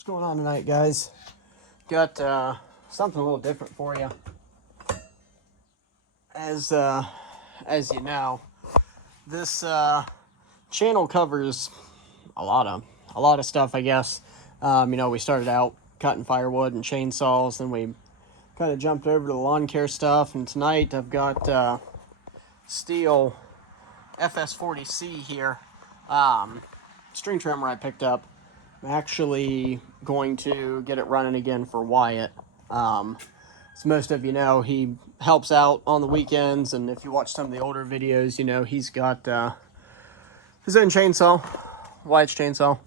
What's going on tonight, guys? Got something a little different for you. As you know, this channel covers a lot of stuff, I guess. We started out cutting firewood and chainsaws, then we kind of jumped over to the lawn care stuff, and tonight I've got Stihl FS40C here, string trimmer I picked up. I'm actually going to get it running again for Wyatt. As most of you know, he helps out on the weekends, and if you watch some of the older videos, you know he's got his own chainsaw, Wyatt's chainsaw.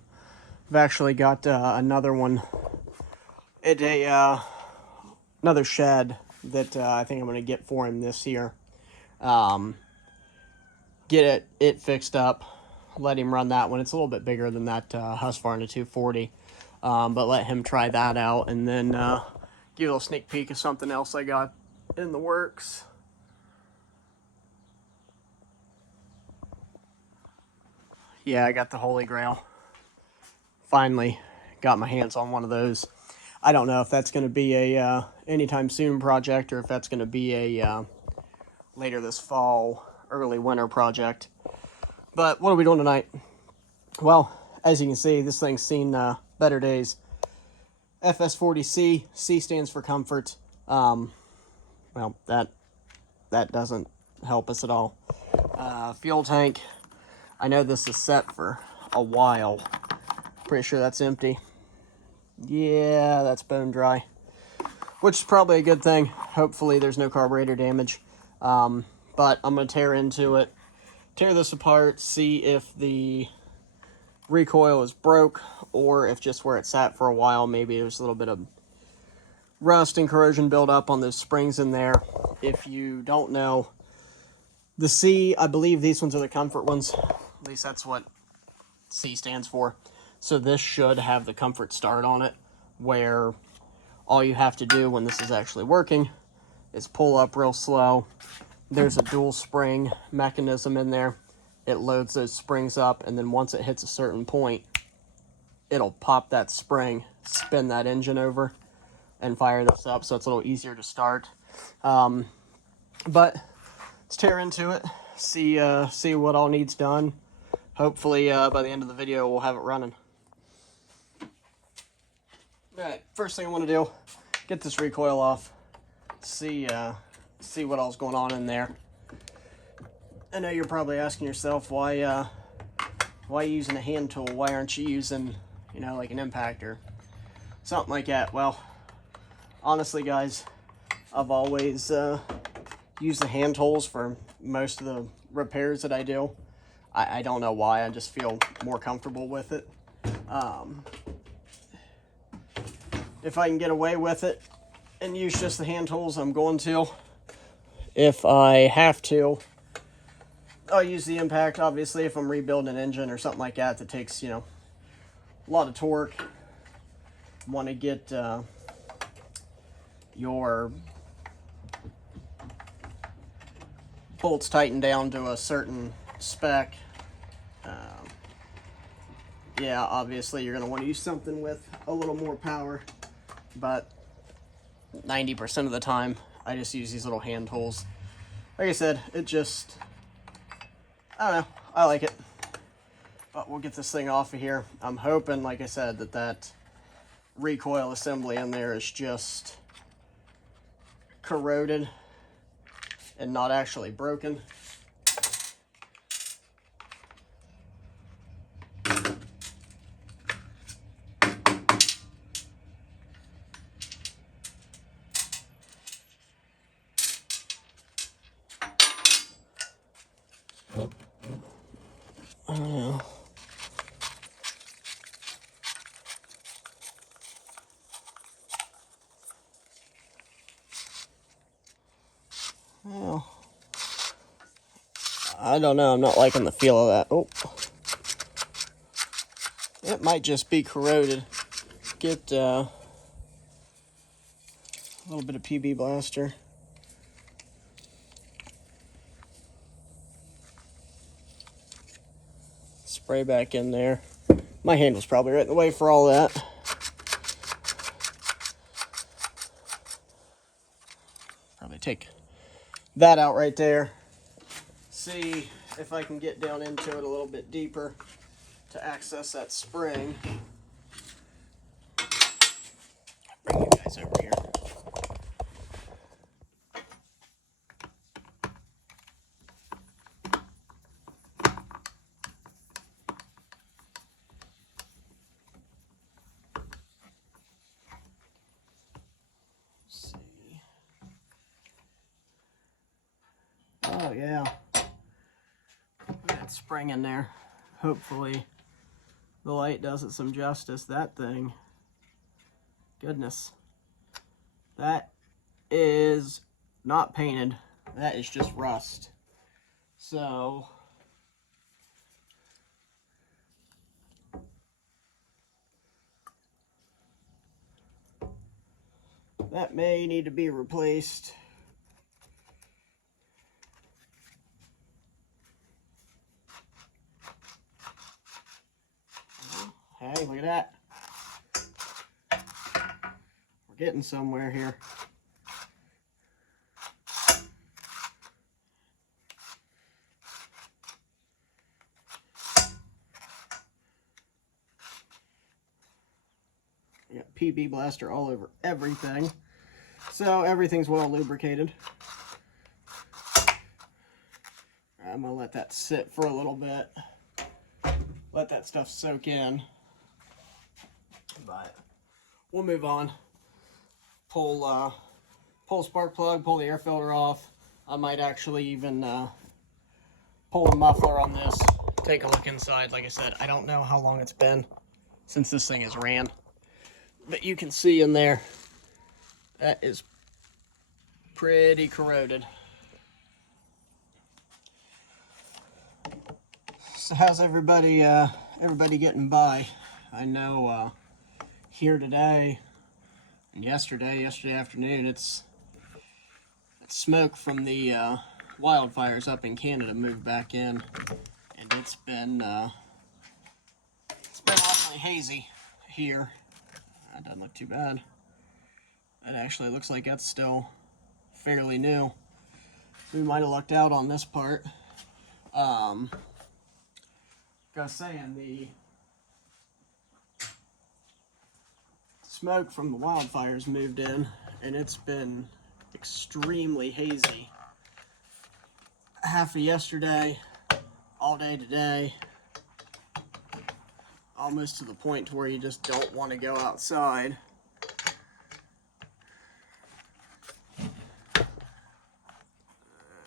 I've actually got another one at another shed that I think I'm going to get for him this year. Get it fixed up, let him run that one. It's a little bit bigger than that Husqvarna 240, but let him try that out, and then give you a little sneak peek of something else I got in the works. Yeah, I got the Holy Grail. Finally got my hands on one of those. I don't know if that's going to be a anytime soon project, or if that's going to be a later this fall, early winter project. But what are we doing tonight? Well, as you can see, this thing's seen better days. FS40C, C stands for comfort. Well, that doesn't help us at all. Fuel tank. I know this is set for a while. Pretty sure that's empty. Yeah, that's bone dry, which is probably a good thing. Hopefully there's no carburetor damage. But I'm going to tear into it, tear this apart, see if the recoil is broke, or if just where it sat for a while, maybe there's a little bit of rust and corrosion buildup on those springs in there. If you don't know, the C, I believe these ones are the comfort ones. At least that's what C stands for. So this should have the comfort start on it, where all you have to do when this is actually working is pull up real slow. There's a dual spring mechanism in there. It loads those springs up, and then once it hits a certain point, it'll pop that spring, spin that engine over, and fire this up, so it's a little easier to start. But let's tear into it, see what all needs done. Hopefully by the end of the video we'll have it running. Alright, first thing I want to do, get this recoil off, see what all's going on in there. I know you're probably asking yourself, why are you using a hand tool? Why aren't you using, like an impactor? Something like that. Well, honestly, guys, I've always used the hand tools for most of the repairs that I do. I don't know why, I just feel more comfortable with it. If I can get away with it and use just the hand tools, I'm going to. If I have to, I'll use the impact, obviously, if I'm rebuilding an engine or something like that takes, a lot of torque. Want to get your bolts tightened down to a certain spec. Yeah, obviously you're going to want to use something with a little more power, but 90% of the time I just use these little hand tools. Like I said, it just, I don't know, I like it. But we'll get this thing off of here. I'm hoping, like I said, that recoil assembly in there is just corroded and not actually broken. I don't know. Well, I don't know. I'm not liking the feel of that. Oh, it might just be corroded. Get a little bit of PB Blaster. Spray back in there. My hand was probably right in the way for all that. take that out right there. See if I can get down into it a little bit deeper to access that spring. Bring you guys over here. Let's see. Oh yeah. That spring in there. Hopefully the light does it some justice. That thing, goodness, that is not painted. That is just rust. So that may need to be replaced. Hey, look at that. We're getting somewhere here. We got PB Blaster all over everything. So everything's well lubricated. I'm gonna let that sit for a little bit. Let that stuff soak in. But we'll move on. Pull spark plug, pull the air filter off. I might actually even pull the muffler on this. Take a look inside. Like I said, I don't know how long it's been since this thing has ran. But you can see in there, that is pretty corroded. So how's everybody getting by? I know here today and yesterday afternoon, it's smoke from the wildfires up in Canada moved back in, and it's been awfully hazy here. That doesn't look too bad. That actually looks like that's still fairly new. We might have lucked out on this part. I was saying, the smoke from the wildfires moved in, and it's been extremely hazy. Half of yesterday, all day today, almost to the point to where you just don't want to go outside. Let's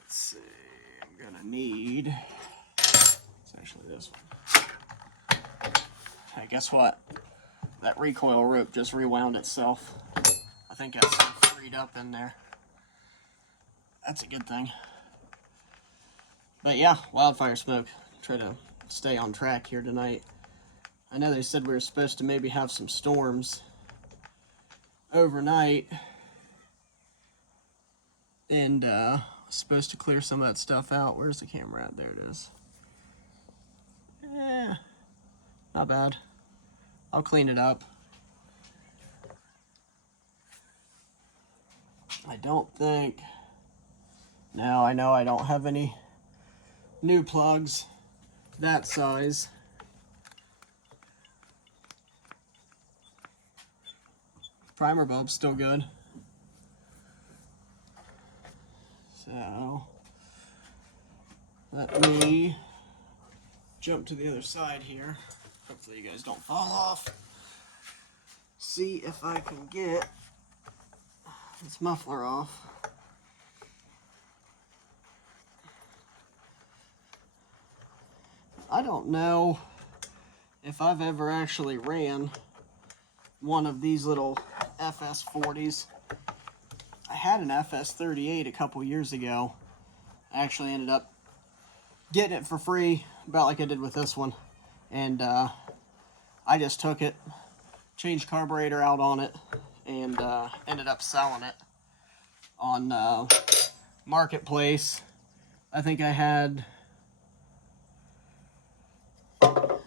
see, I'm gonna need, it's actually this one. Hey, guess what? That recoil rope just rewound itself. I think that's freed up in there. That's a good thing. But yeah, wildfire smoke. Try to stay on track here tonight. I know they said we were supposed to maybe have some storms overnight, and supposed to clear some of that stuff out. Where's the camera at? There it is. Yeah, not bad. I'll clean it up. I don't think, no, I know I don't have any new plugs that size. Primer bulb's still good. So let me jump to the other side here. Hopefully you guys don't fall off. See if I can get this muffler off. I don't know if I've ever actually ran one of these little FS40s. I had an FS38 a couple years ago. I actually ended up getting it for free, about like I did with this one. And I just took it, changed carburetor out on it, and ended up selling it on Marketplace. I think I had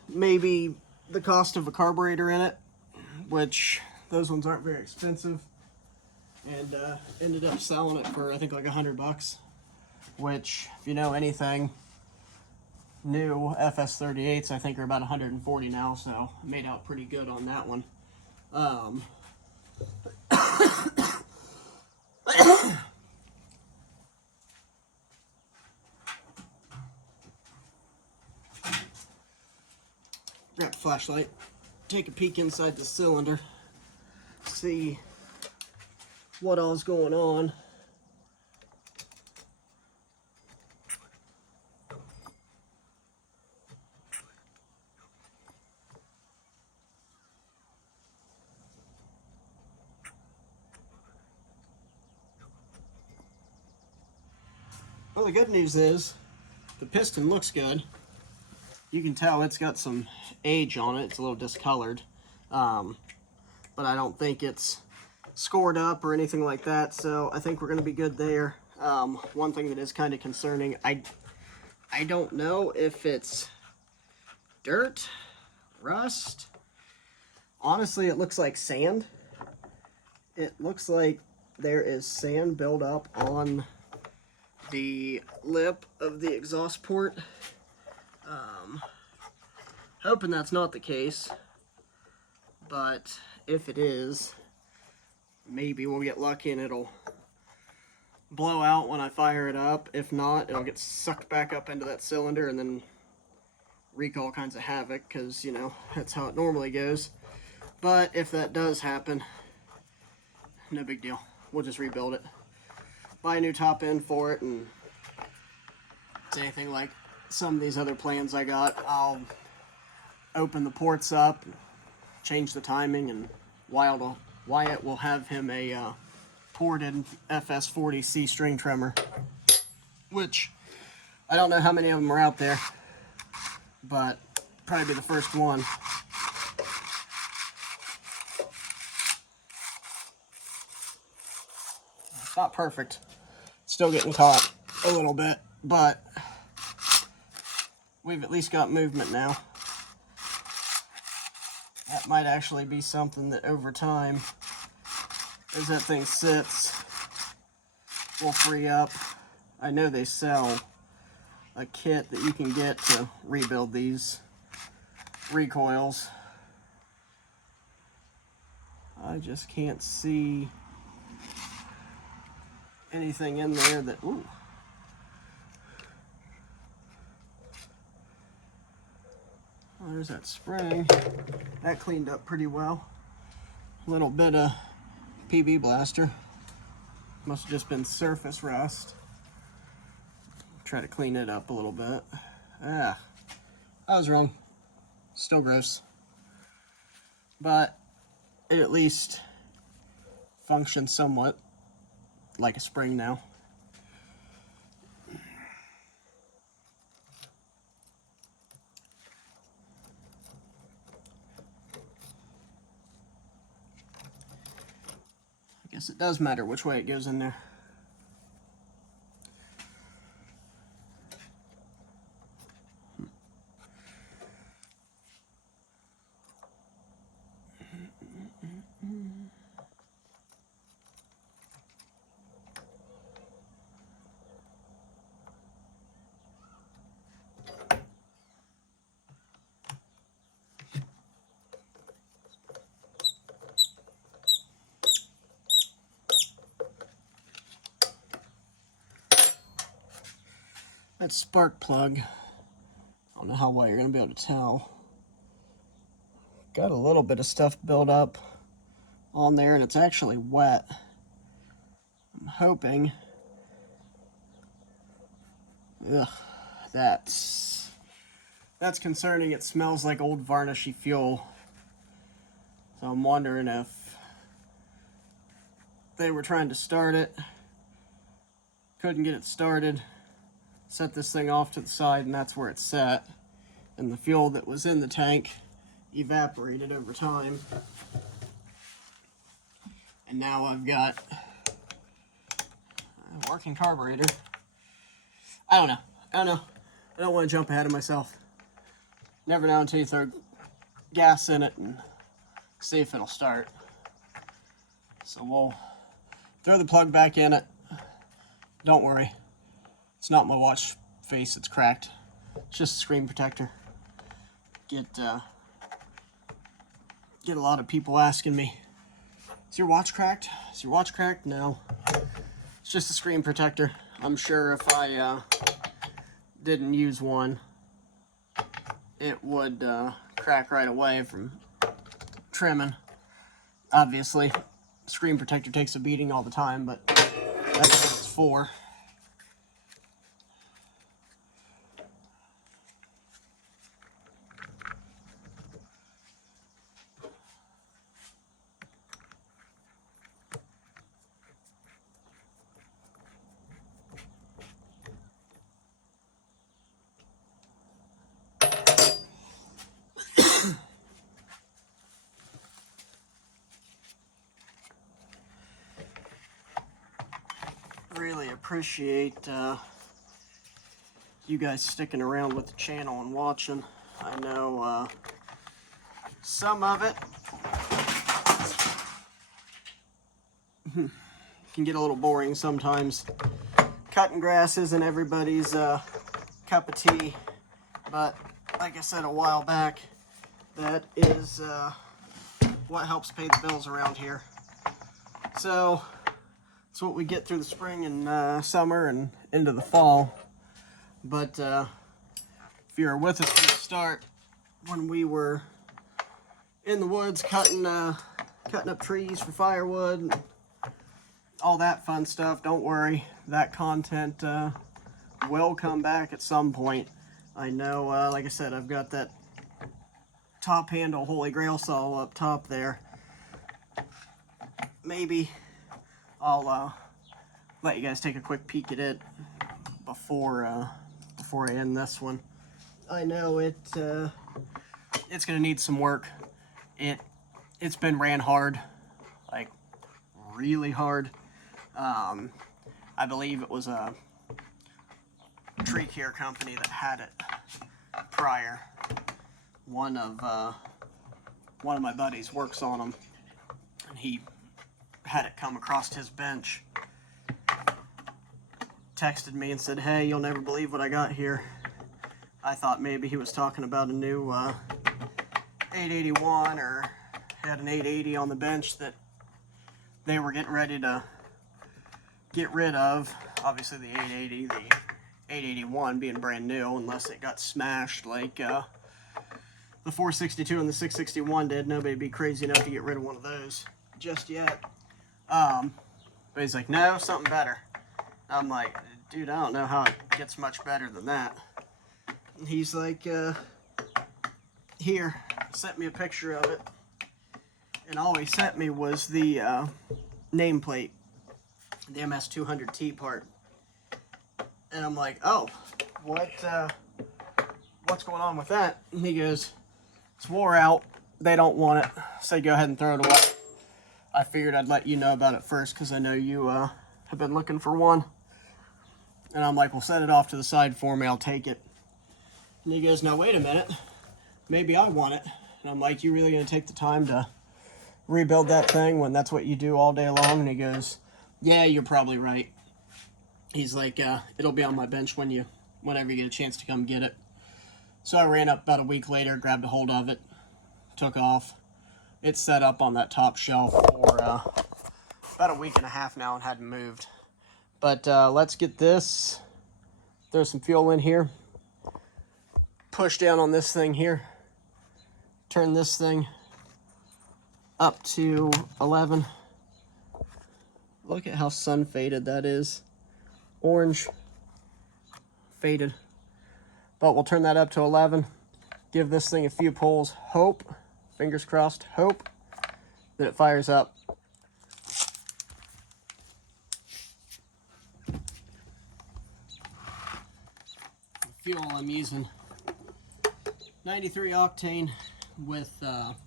maybe the cost of a carburetor in it, which those ones aren't very expensive. and ended up selling it for I think like $100, which if you know anything, new FS38s I think are about 140 now, so I made out pretty good on that one. Grab a flashlight, take a peek inside the cylinder, see what all's going on. Well, the good news is the piston looks good. You can tell it's got some age on it. It's a little discolored, but I don't think it's scored up or anything like that, so I think we're going to be good there. One thing that is kind of concerning, I don't know if it's dirt, rust. Honestly, it looks like sand. It looks like there is sand buildup on the lip of the exhaust port. Hoping that's not the case, but if it is, maybe we'll get lucky and it'll blow out when I fire it up. If not, it'll get sucked back up into that cylinder and then wreak all kinds of havoc, because, you know, that's how it normally goes. But if that does happen, no big deal. We'll just rebuild it. Buy a new top end for it, and if it's anything like some of these other plans I got, I'll open the ports up, change the timing, and Wyatt will have him a ported FS40C string trimmer, which I don't know how many of them are out there, but probably be the first one. It's not perfect. It's still getting caught a little bit, but we've at least got movement now. That might actually be something that over time, as that thing sits, will free up. I know they sell a kit that you can get to rebuild these recoils. I just can't see anything in there that, ooh. Oh, there's that spring. That cleaned up pretty well. A little bit of PB blaster. Must have just been surface rust. Try to clean it up a little bit. Ah, I was wrong. Still gross. But it at least functions somewhat like a spring now. I guess it does matter which way it goes in there. That spark plug, I don't know how well you're going to be able to tell. Got a little bit of stuff built up on there, and it's actually wet. I'm hoping. Ugh, that's concerning. It smells like old varnishy fuel. So I'm wondering if they were trying to start it, couldn't get it started, set this thing off to the side, and that's where it's set. And the fuel that was in the tank evaporated over time. And now I've got a working carburetor. I don't know. I don't want to jump ahead of myself. Never know until you throw gas in it and see if it'll start. So throw the plug back in it. Don't worry, it's not my watch face, it's cracked. It's just a screen protector. Get a lot of people asking me, is your watch cracked? Is your watch cracked? No, it's just a screen protector. I'm sure if I didn't use one, it would crack right away from trimming. Obviously, screen protector takes a beating all the time, but that's what it's for. Really appreciate you guys sticking around with the channel and watching. I know some of it can get a little boring sometimes. Cutting grass isn't everybody's cup of tea, but like I said a while back, that is what helps pay the bills around here. So it's what we get through the spring and summer and into the fall. But if you're with us from the start, when we were in the woods cutting up trees for firewood and all that fun stuff, don't worry, that content will come back at some point. I know, like I said, I've got that top handle Holy Grail saw up top there. Maybe I'll let you guys take a quick peek at it before I end this one. I know it's gonna need some work. It's been ran hard, like really hard. I believe it was a tree care company that had it prior. One of my buddies works on them, and he had it come across his bench. Texted me and said, "Hey, you'll never believe what I got here." I thought maybe he was talking about a new 881, or had an 880 on the bench that they were getting ready to get rid of. Obviously the 880, the 881 being brand new, unless it got smashed like the 462 and the 661 did. Nobody'd be crazy enough to get rid of one of those just yet. But he's like, no, something better. I'm like, dude, I don't know how it gets much better than that. And he's like, here, sent me a picture of it. And all he sent me was the nameplate, the MS200T part. And I'm like, oh, what's going on with that? And he goes, it's wore out, they don't want it, so go ahead and throw it away. I figured I'd let you know about it first, because I know you have been looking for one. And I'm like, well, set it off to the side for me, I'll take it. And he goes, now wait a minute, maybe I want it. And I'm like, you really gonna take the time to rebuild that thing when that's what you do all day long? And he goes, yeah, you're probably right. He's like, it'll be on my bench whenever you get a chance to come get it. So I ran up about a week later, grabbed a hold of it, took off. It's set up on that top shelf for about a week and a half now and hadn't moved. But let's get this, throw some fuel in here, push down on this thing here, turn this thing up to 11. Look at how sun faded that is. Orange, faded. But we'll turn that up to 11, give this thing a few pulls, hope, fingers crossed, hope that it fires up. The fuel I'm using, 93 octane with not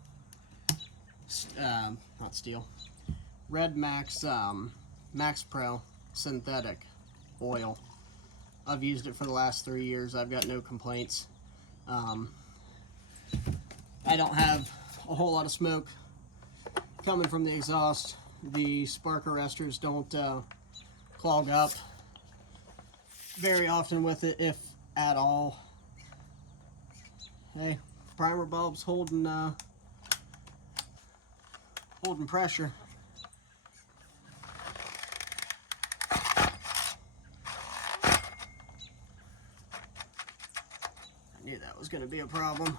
Stihl, Red Max Max Pro synthetic oil. I've used it for the last 3 years. I've got no complaints. I don't have a whole lot of smoke coming from the exhaust. the spark arresters don't clog up very often with it, if at all. Hey, primer bulb's holding pressure. I knew that was going to be a problem.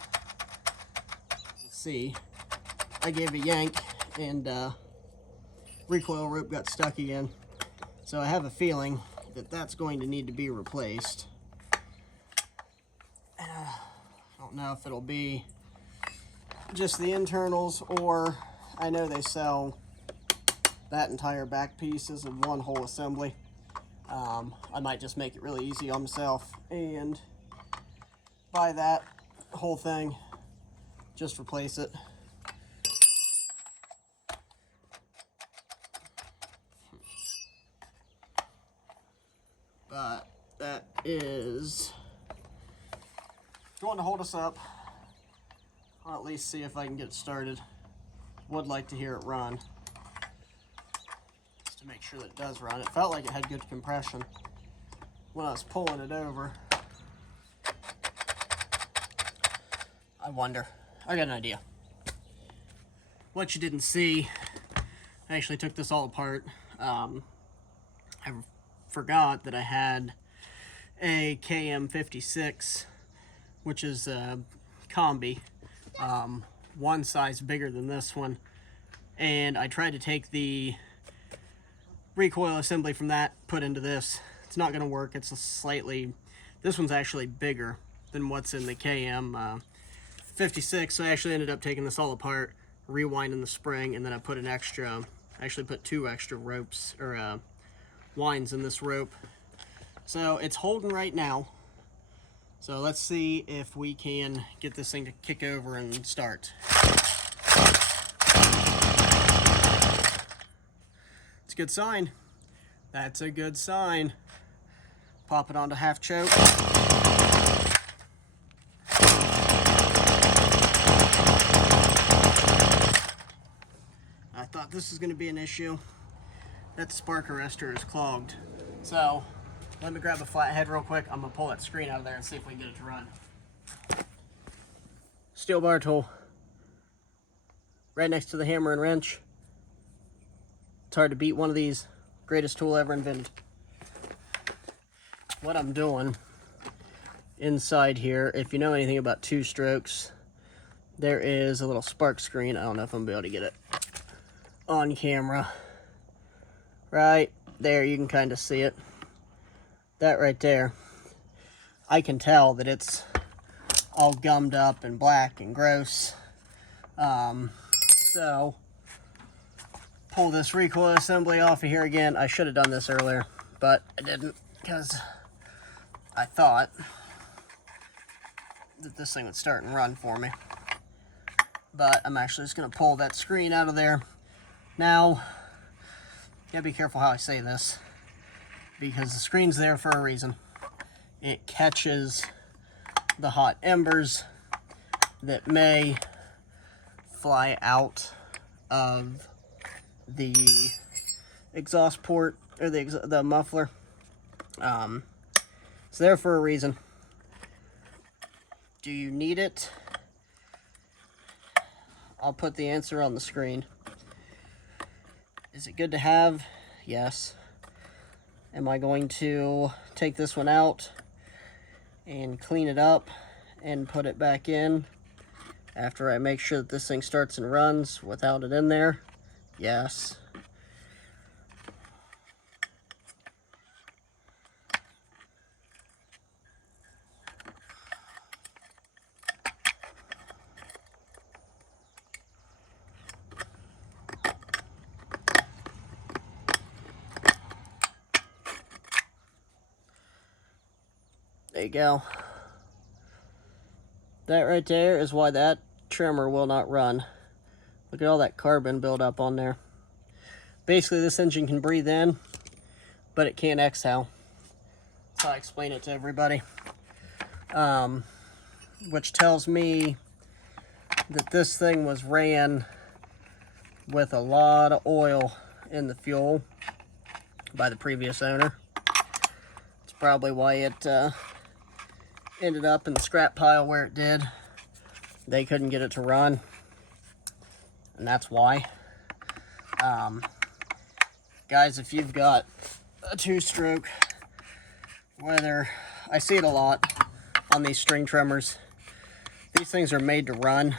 Let's see. I gave a yank and recoil rope got stuck again. So I have a feeling that that's going to need to be replaced. I don't know if it'll be just the internals, or I know they sell that entire back piece as a one whole assembly. I might just make it really easy on myself and buy that whole thing, just replace it. But that is going to hold us up. I'll at least see if I can get it started. Would like to hear it run, just to make sure that it does run. It felt like it had good compression when I was pulling it over. I wonder. I got an idea. What you didn't see, I actually took this all apart. I forgot that I had a KM56, which is a combi, one size bigger than this one, and I tried to take the recoil assembly from that, put into this. It's not going to work. It's a slightly, this one's actually bigger than what's in the KM56, so I actually ended up taking this all apart, rewinding the spring, and then I put an extra, I actually put 2 extra ropes, or winds in this rope. So it's holding right now. So let's see if we can get this thing to kick over and start. It's a good sign. That's a good sign. Pop it onto half choke. I thought this was going to be an issue. That spark arrestor is clogged. So let me grab a flathead real quick. I'm going to pull that screen out of there and see if we can get it to run. Steel bar tool. Right next to the hammer and wrench. It's hard to beat one of these. Greatest tool ever invented. What I'm doing inside here, if you know anything about 2-strokes, there is a little spark screen. I don't know if I'm going to be able to get it on camera. Right there, you can kind of see it. That right there, I can tell that it's all gummed up and black and gross. So pull this recoil assembly off of here again. I should have done this earlier, but I didn't, because I thought that this thing would start and run for me. But I'm actually just going to pull that screen out of there. Now, gotta be careful how I say this, because the screen's there for a reason. It catches the hot embers that may fly out of the exhaust port, or the muffler. It's there for a reason. Do you need it? I'll put the answer on the screen. Is it good to have? Yes. Am I going to take this one out and clean it up and put it back in after I make sure that this thing starts and runs without it in there? Yes. There you go. That right there is why that trimmer will not run. Look at all that carbon buildup on there. Basically, this engine can breathe in, but it can't exhale. That's how I explain it to everybody. Which tells me that this thing was ran with a lot of oil in the fuel by the previous owner. It's probably why it ended up in the scrap pile where it did. They couldn't get it to run, and that's why. Guys, if you've got a 2-stroke, whether I see it a lot on these string trimmers, these things are made to run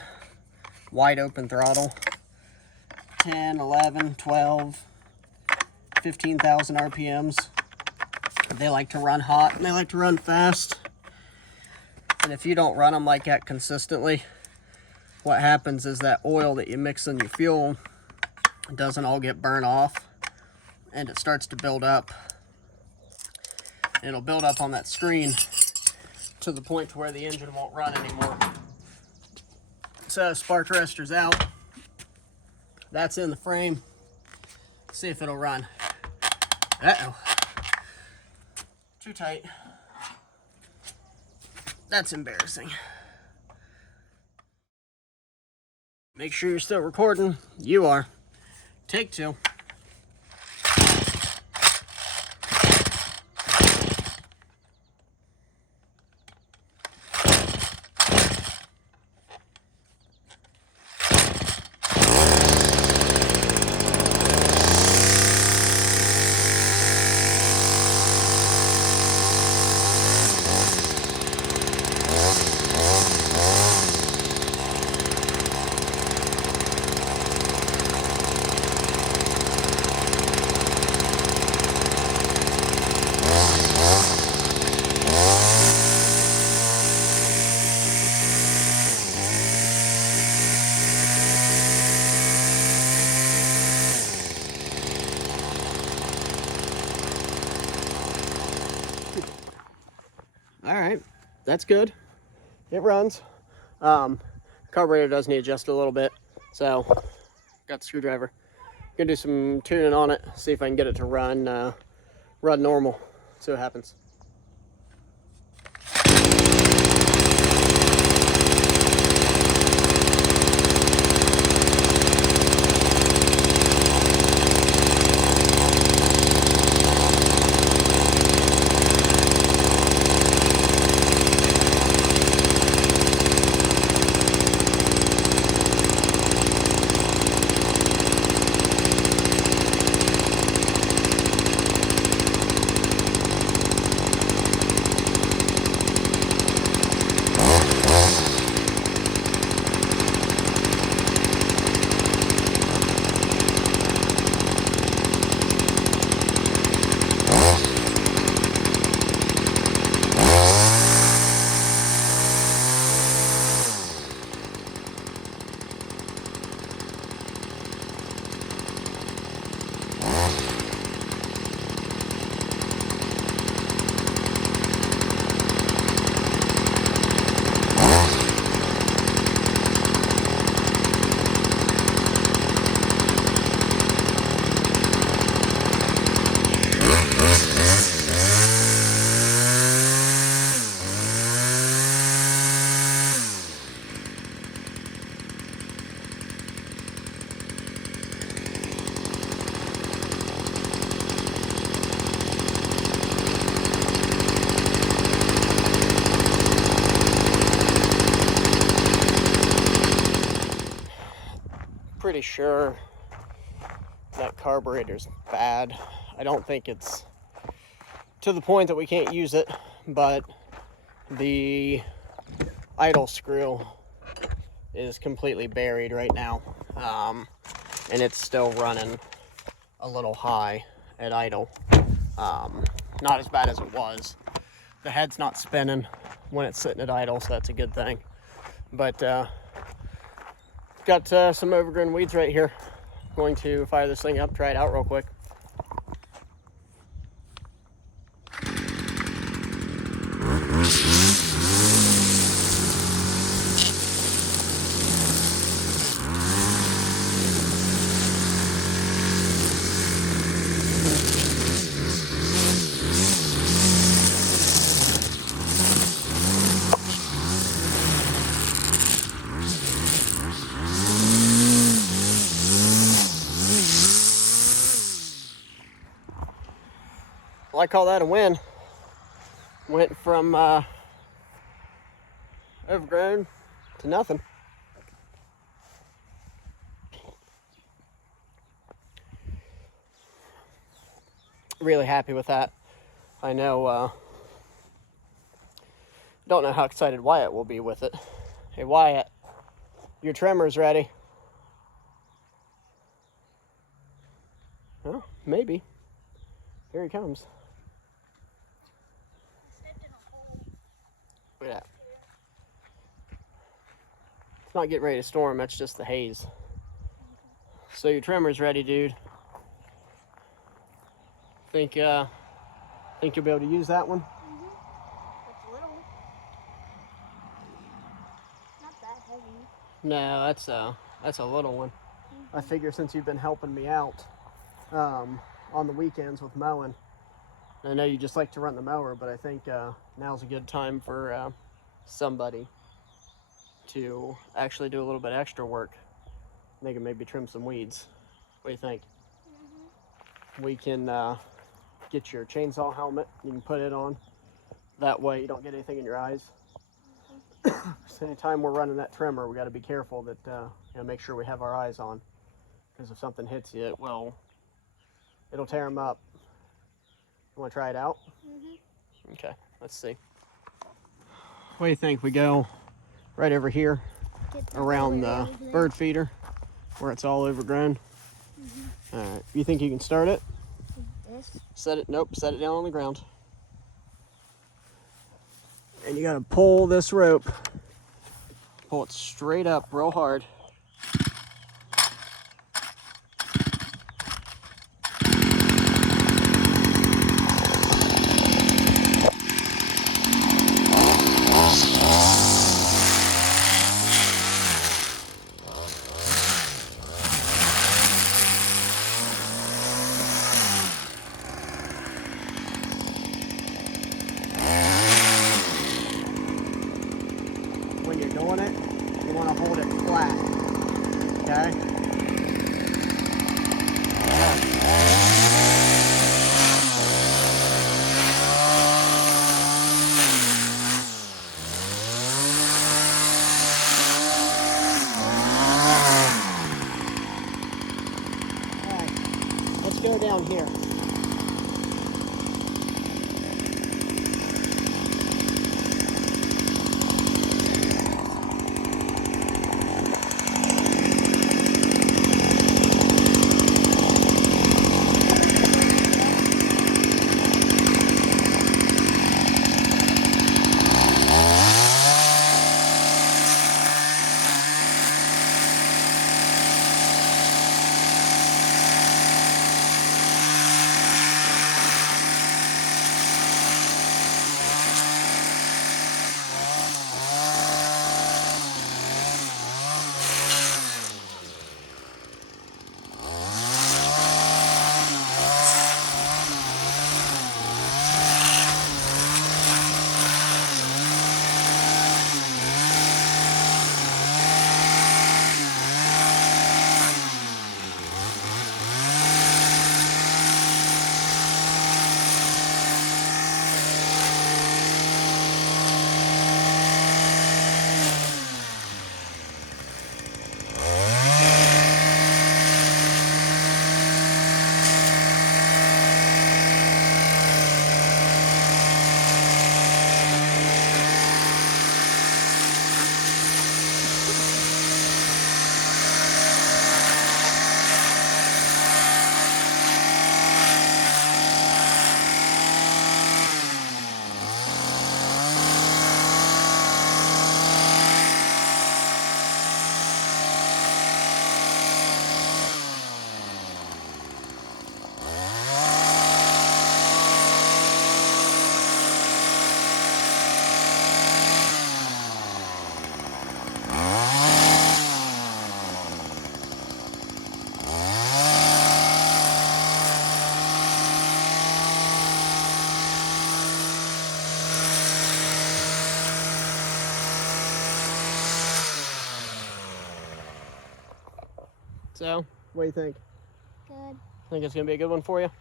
wide open throttle, 10, 11, 12, 15,000 RPMs. They like to run hot and they like to run fast. And if you don't run them like that consistently, what happens is that oil that you mix in your fuel doesn't all get burnt off, and it starts to build up. It'll build up on that screen to the point to where the engine won't run anymore. So spark arrester's out. That's in the frame. See if it'll run. Uh-oh. Too tight. That's embarrassing. Make sure you're still recording. You are. Take 2. Alright, that's good. It runs. Carburetor does need to adjust a little bit, so got the screwdriver. Gonna do some tuning on it, see if I can get it to run normal. See what happens. Pretty sure that carburetor's bad. I don't think it's to the point that we can't use it, but the idle screw is completely buried right now, and it's still running a little high at idle. Not as bad as it was. The head's not spinning when it's sitting at idle, so that's a good thing. But got some overgrown weeds right here. Going to fire this thing up, try it out real quick. Well, I call that a win. Went from overgrown to nothing. Really happy with that. I know, don't know how excited Wyatt will be with it. Hey Wyatt, your trimmer's ready. Well, maybe. Here he comes. Look at that. It's not getting ready to storm, that's just the haze. So your trimmer's ready, dude. Think you'll be able to use that one? It's little. Not that heavy. No, that's a little one. I figure since you've been helping me out on the weekends with mowing, I know you just like to run the mower, but I think now's a good time for somebody to actually do a little bit extra work. They can maybe trim some weeds. What do you think? We can get your chainsaw helmet. You can put it on. That way you don't get anything in your eyes. So anytime we're running that trimmer, we got to be careful that make sure we have our eyes on, because if something hits you, it'll tear them up. You want to try it out? Okay, let's see. What do you think? We go right over here around the bird feeder where it's all overgrown. All right, you think you can start it? This? Set it down on the ground. And you got to pull this rope. Pull it straight up real hard. When you're doing it, you want to hold it flat, okay? All right, let's go down here. So, what do you think? Good. Think it's gonna be a good one for you?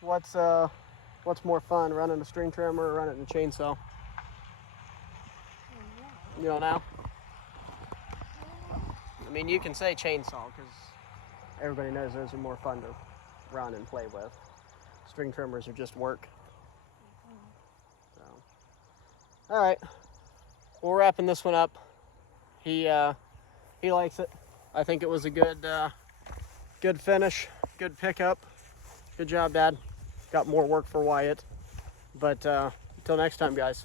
what's more fun, running a string trimmer or running a chainsaw? You don't know? I mean, you can say chainsaw because everybody knows those are more fun to run and play with. String trimmers are just work. So, all right, we're wrapping this one up. He likes it. I think it was a good finish, good pickup. Good job, Dad. Got more work for Wyatt. But until next time, guys.